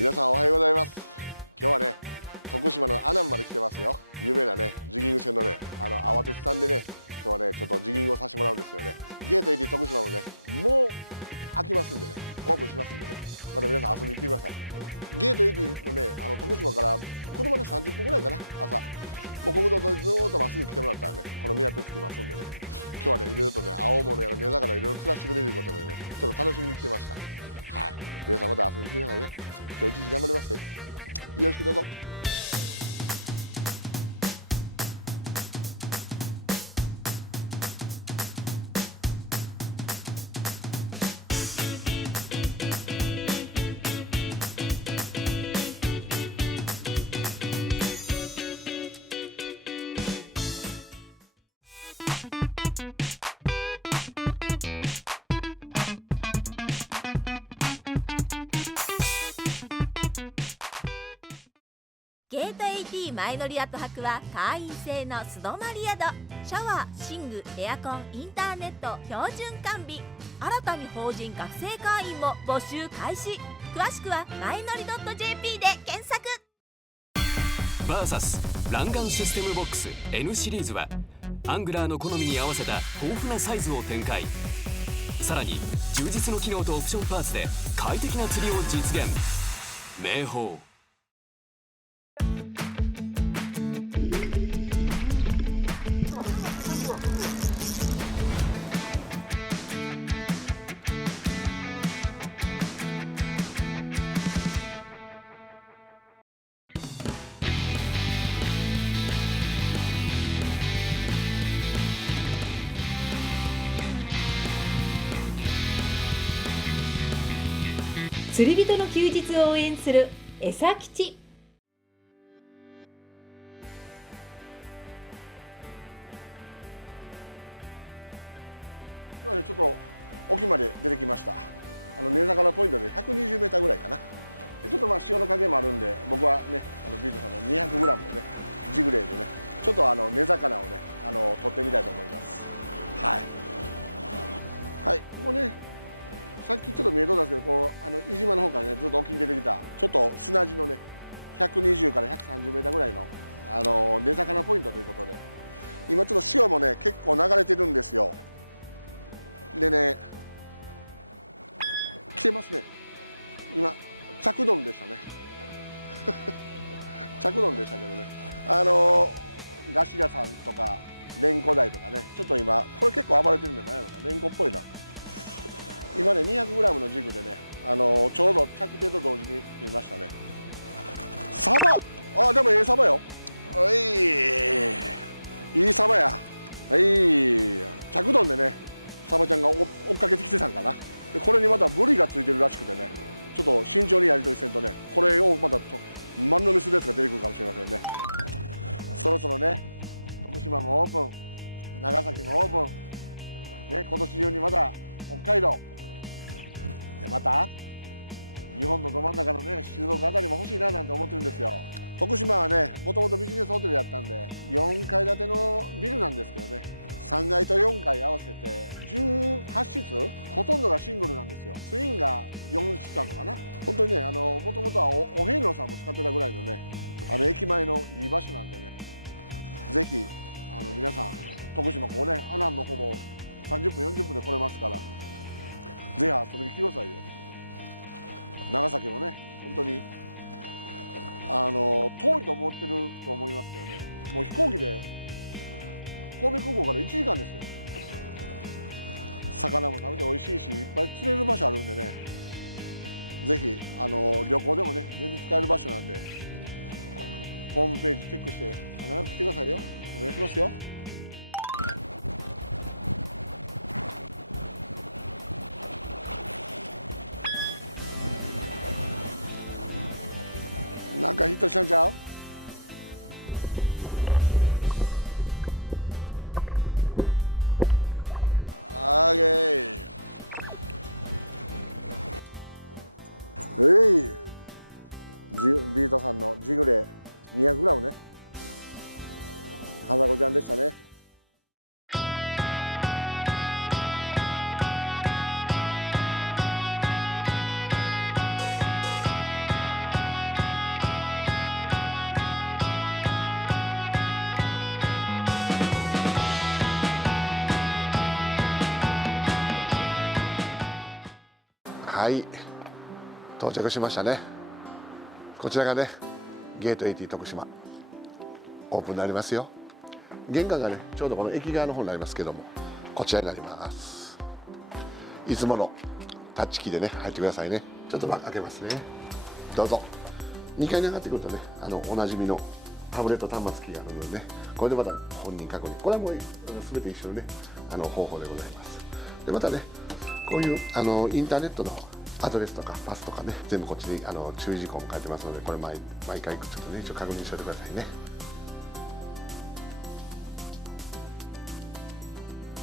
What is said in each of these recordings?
皆さんおはようございます。今日はね、徳島の阿南まで来てますよ。有名なね、ジギング船のね、慌てつさんでね、今日はね、ちょっとジギングをさせてもらうんですよね。ゲート80徳島もね、もう開きますんでね、オープンしますんでね、また皆さん遊びに来てください。ゲート80のね、徳島から車で30分ぐらいかな、朝。もう国道沿いずーっとまっすぐ来てもらったらね、この港着きますんでね、今日はね、いろいろとね、青物やら根魚いろいろ釣らせてくれることでね、ちょっと楽しみに来てました。はい。皆さんまた遊びに来てくださいよ。今日一日頑張りますね。よろしくどうぞ。ゲート80マエノリアト泊は会員制の素泊まり宿。シャワー、寝具、エアコン、インターネット標準完備。新たに法人学生会員も募集開始。詳しくはマエノリ .jp で検索。バーサスランガンシステムボックス N シリーズはアングラーの好みに合わせた豊富なサイズを展開。さらに充実の機能とオプションパーツで快適な釣りを実現。名宝釣り人の休日を応援する餌吉。今日はね、ちょっと沖まで出てきました。根魚ポイントで120メーターぐらいかな。でちょっとまあ潮の加減もあるんで、僕はね、ビートさんの200グラムのね、ジグレーでね、ちょっと根魚をね、取ってみたいと思います。はい。はい、ここね、さっきちょっと見えとったんですけど、こう飯島の方からね、ずっと沖に出てきたちょっと砂地のね、120から130メーターぐらいの根魚ポイントということで、今ちょっと潮もね結構流れてるんですよ。でね、来てますね。今着丼でしたね。着丼でしたけどね、ガシラさんとかレンコダイとかね、ちょっと今これ結構暴れてるんじゃないのかな、レンコっぽいな。今ね 200g のジグでね、ちょうど着底と同時に見ましたね。サバ、あ、でもええサバよ。いいサバや。着丼でね、サバちゃんが追っかけてきてたんかな。でこれにまたブリがついてるらしくてね、ちょっと慎重にやり取りせんとね、これをまた丸飲みするやつが出てくるかもしれませんね。そろそろね、徳島もオープン、長崎もオープンね、今年中にまた北海道で、また日本のど真ん中のね、静岡あたりも欲しいななんて思ってるんですよ。徳島はね、もともとビジネスホテルやったんで4階建てのビルなんですけどね、3階と4階合わせて18室、ほとんどがシングルなんですよ。ツインが4室あるのかな。本当にね、もともとはお遍路さんも使ってたぐらいのね、駅前のいい場所なんでね、ぜひ皆さん徳島こうね、阿南の方も30分40分で来れますから、ぜひ遊びに来てくださいよ。長崎もね、本当に遠いと思ってると思いますけどね、もう飛行機で神戸空港から1時間ですよ。魚も食べて美味しいし、いっぱい釣れる場所あるんでね、ぜひ旅行でもね全然使える場所なんで、ホームページチェックして必ず来てくださいよ。お願いしますよ。なんかヒットしたんちゃう？オーケー。ビートさんのジグレ 200g ね、カザコちゃんでしたね。はい、到着しましたね。こちらがねゲート80徳島オープンになりますよ。玄関がねちょうどこの駅側の方になりますけども、こちらになります。いつものタッチキーでね入ってくださいね。ちょっと開けますね。どうぞ。2階に上がってくるとねおなじみのタブレット端末キーがあるのでね、これでまた本人確認、これはもう全て一緒のね方法でございます。でまたねこういうインターネットのアドレスとかパスとかね全部こっちに注意事項も書いてますので、これ毎回ちょっとね一応確認しておいてくださいね。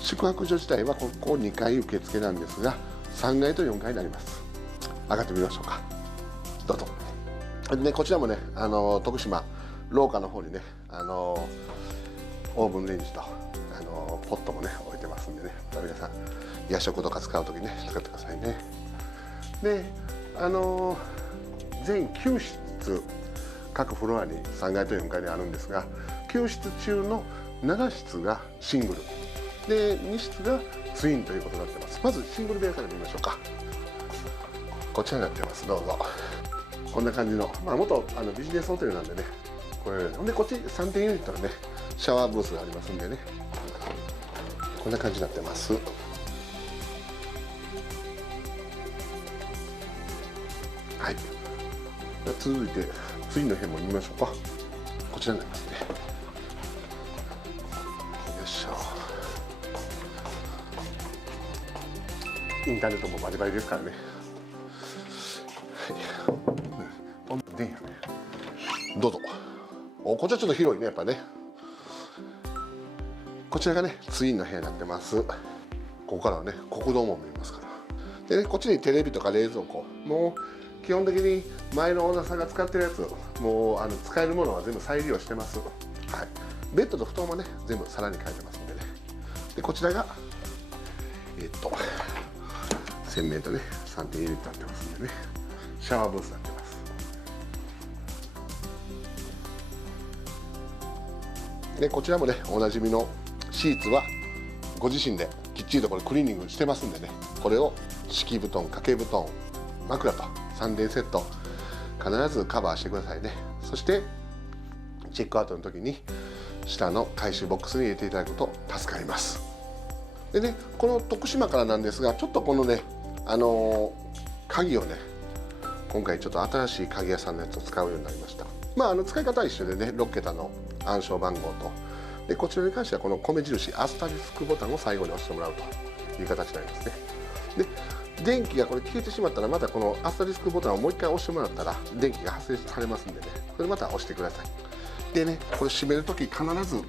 宿泊所自体はここ2階受付なんですが、3階と4階になります。上がってみましょうか。どうぞ。でね、こちらもね徳島廊下の方にねオーブンレンジとポットもね置いてますんでね、皆さん夜食とか使う時にね使ってくださいね。で全9室各フロアに3階と4階にあるんですが、9室中の7室がシングルで2室がツインということになってます。まずシングル部屋から見ましょうか。こちらになってます。どうぞ。こんな感じの、元ビジネスホテルなんでね、これでこっち3点ユニットのねシャワーブースがありますんでね、こんな感じになってます。はい、続いてツインの辺も見ましょうか。こちらになりますね。よいしょ。インターネットもバリバリですからね。はい、でんやね。どうぞ。こちらちょっと広いねやっぱね。こちらがねツインの部屋になってます。ここからはね国道も見えますから。でねこっちにテレビとか冷蔵庫も基本的に前のオーナーさんが使ってるやつもう使えるものは全部再利用してます。はい、ベッドと布団もね全部さらに変えてますんでね。でこちらが洗面とね3点ユニットになってますんでね、シャワーブースになってます。でこちらもねおなじみのシーツはご自身できっちりとこれクリーニングしてますんでね、これを敷布団、掛け布団、枕と3点セット必ずカバーしてくださいね。そしてチェックアウトの時に下の回収ボックスに入れていただくと助かります。でねこの徳島からなんですが、ちょっとこのね鍵をね今回ちょっと新しい鍵屋さんのやつを使うようになりました。使い方は一緒でね6桁の暗証番号と、でこちらに関してはこの米印アスタリスクボタンを最後に押してもらうという形になりますね。で電気がこれ消えてしまったらまたこのアスタリスクボタンをもう一回押してもらったら電気が発生されますんでね、これまた押してください。でねこれ閉める時必ず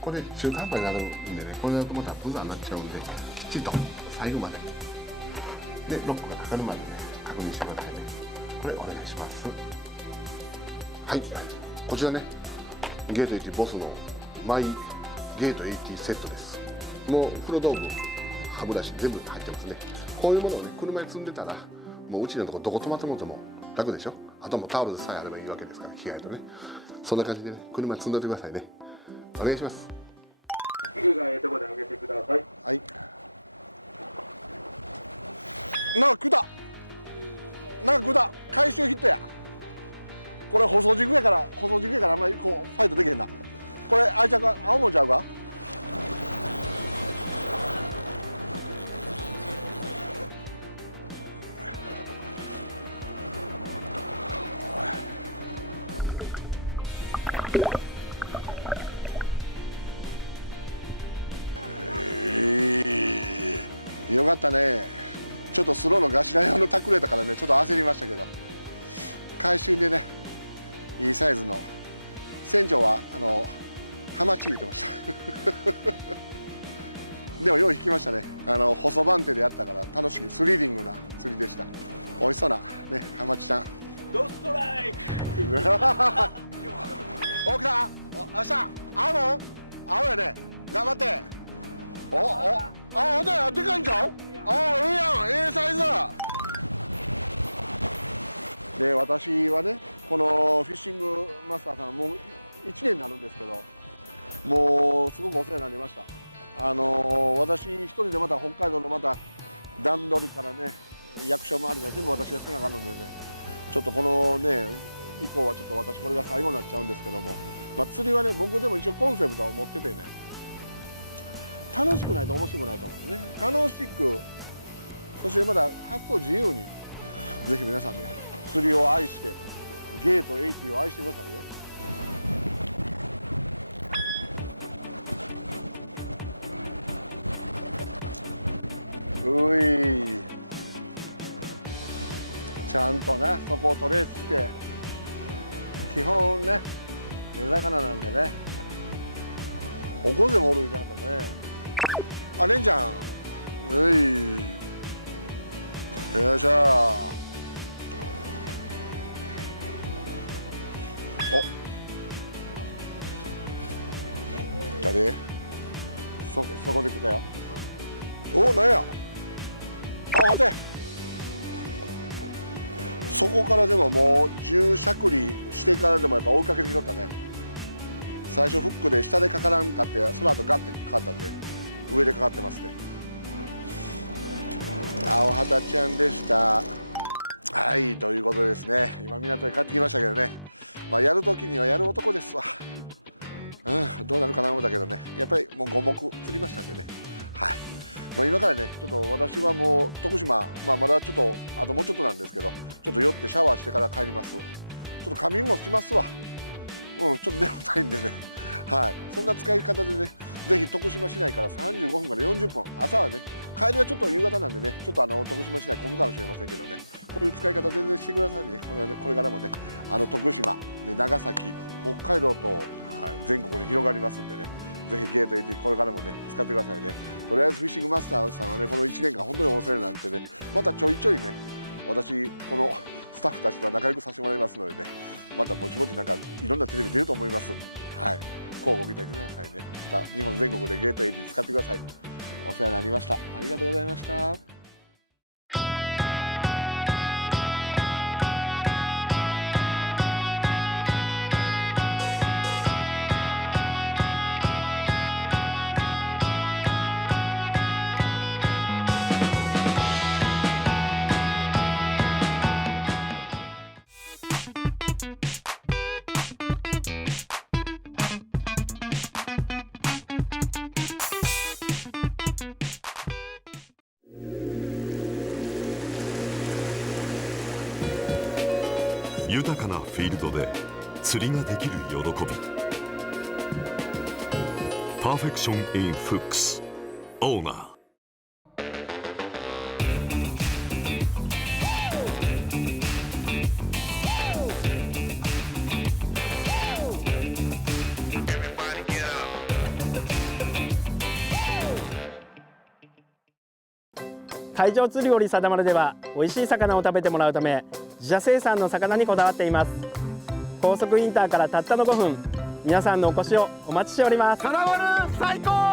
これ中途半端になるんでね、これだとまたブザーになっちゃうんできっちりと最後まででロックがかかるまでね確認してくださいね。これお願いします。はい、こちらねゲート80ボスのマイゲート80セットです。もう風呂道具、歯ブラシ全部入ってますね。こういうものをね車に積んでたらもううちのとこどこ止まってもても楽でしょ。あともうタオルさえあればいいわけですから、着替えとね、そんな感じでね車に積んでおいてくださいね。お願いします。器具がところで上げてください。はい。なんか来た。なんか来た。回収ヒットや。これ細軸やからあんまりこうファイトできへんな。これあいちゃうか、青もんちゃうか。よかったね。ちょっとスローのガシラ用のタックレーだからねちょっと焦りましたけど、回収でねいいサイズの船長はハマチ言ってましたでもよう引きましたね。細番手でやったから楽しいスリリングな釣りでした。美味しそうなねハマチちゃん。ドストライクお来た。明日青の青やね、頑張って。ほんとや、でかいんちゃう。ええやん、ええサイズで。私はねこのフィッシングマスターさんもう1年になるんですけど、もうすごくお世話になりました。私一人でまた北海道のまた段取りからね役所周りが全部私がせなあかんのでね、ちょっとこのね以降はちょっと私これが最後になっちゃうんですけども、釣りはね僕でも一応コンセプトを持っててね、楽しくないと面白くないと思うんですね。楽しく、そしてまだ発想自由に、ぜひ皆さんね釣りを愛してゲート80を愛してくださいよ。うい、ちゃんとねそこをトレースして、基本ね根魚なんでね、おこぜもおるみたいなね。あ、レンちゃん、うい、よいしょ。お、誰？そこで来たよ。お、なんや。あ、待て。そこからでももう10しゃくりしてからでもやっぱ追いかけてきとったね。最初フックで下でかからんかって、その後ガッてかかったんで上でかかってますね。青旗ちゃんでした。はい、ということですね。今港へ帰ってきましたけどね、やるときにはやる男ですわ。どうなるかな思ったけどね、やっぱりもう5目釣りましたんでね。はい、今からねちょっと私はもう徳島、まだちょっとあともうちょっとなんですけど、ちょっと酔ってシャワーしてから帰ります。ちょっと仮眠もしますわ。ちょっと眠たいんでね。はい、そんな使い方でね、ぜひ徳島市内から35分から40分、朝はね、帰りはちょっと夕方なんでね、ちょっと徳島市内混むかもしれませんけどね、こういう使い方全然してくださいね。これからもね、徳島、ね、長崎、北海道と、全国に広がりますんでね、ぜひゲート80これからもね使ってくださいね。とりあえずフィッシングマスターさんはね、この1年間本当にお世話になってね、またちょいちょいね、私このスタッフたちとは仲良くさせてもらいますのでね、またぼちぼちなんかいろんなテレビ出ると思います。はい、こうご期待くださいね。また日本全国でゲート80使ってください。お世話になりました。ありがとうございました。豊かなフィールドで釣りができる喜び。パーフェクション・イン・フックスオーナー。海上釣り堀定丸では美味しい魚を食べてもらうため、自社生産の魚にこだわっています。高速インターからたったの5分、皆さんのお越しをお待ちしております。定丸最高。